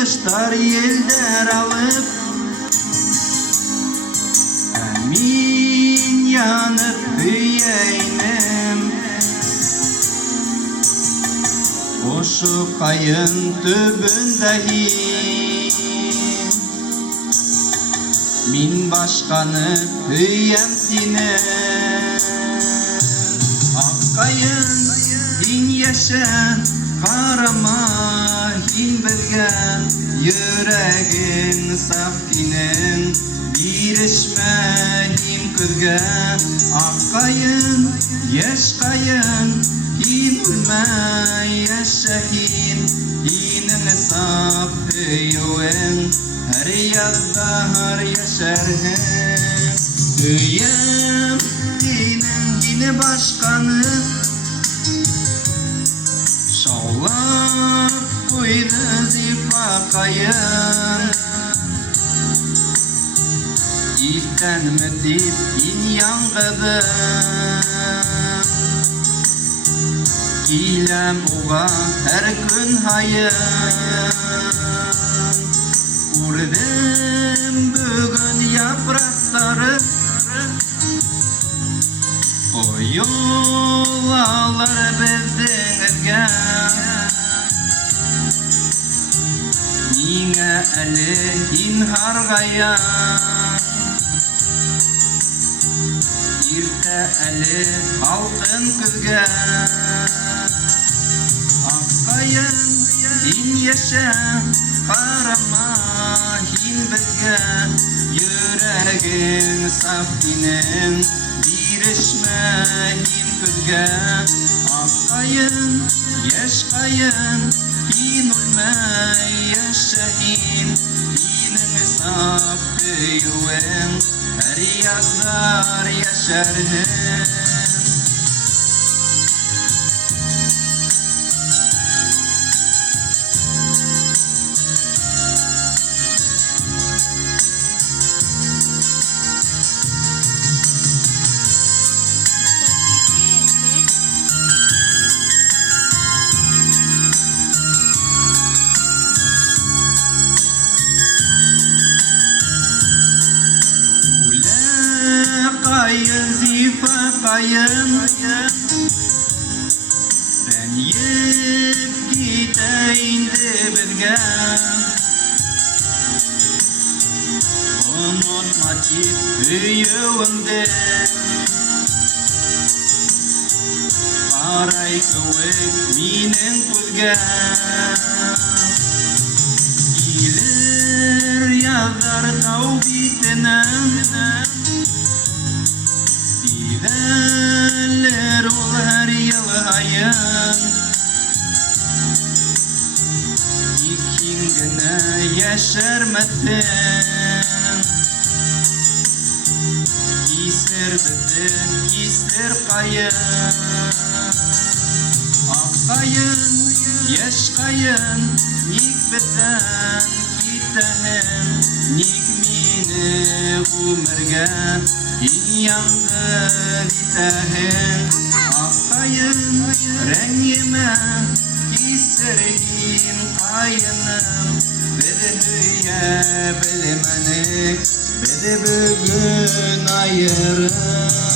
kışlar yelder alıp Min yanıp büyeynim Oşu kayın tübündehi Min başkanı büyem sinem Akkayın hin yaşan Karama hin bilgen Yüreğin saf dinin Birişme hin kırgen Akkayın yaşkayın Hin ulma yaşahin Hinin saf hüyün Her yazda her yaşarhin Hüyem dinin yine başkanı Şavlar kuyru zifakayın İften müddet in yangıdım Gilem oğa her gün hayın Vurdum bugün yaprakları O yollar bezdenirge Nine elihin hargayan Irte eli halkın kızgen Akkayın din yaşa Karama hin bilgen Yüreğin saf dinin Birişme hin kızgen Akkayın yaşkayın Hin ulmay yaşahin Hinin saf hüyün Her yazlar yaşarhin Kayın zifa kayın Ben yip gideyim de bilgen Unutma tip hüyüğünde Karay kuvvet minin kulgen Gelir yazar tavbitinen Diler ol her yıl hayın İkingine yeşermedin Giser beden, giser kayın Akkayın, yaşkayın Nik beden gitehen Nik mine umergen İn yangı bitehin Akkayın rengime Giserin kayınım Bedi hüye bilmenik Bedi bugün ayırım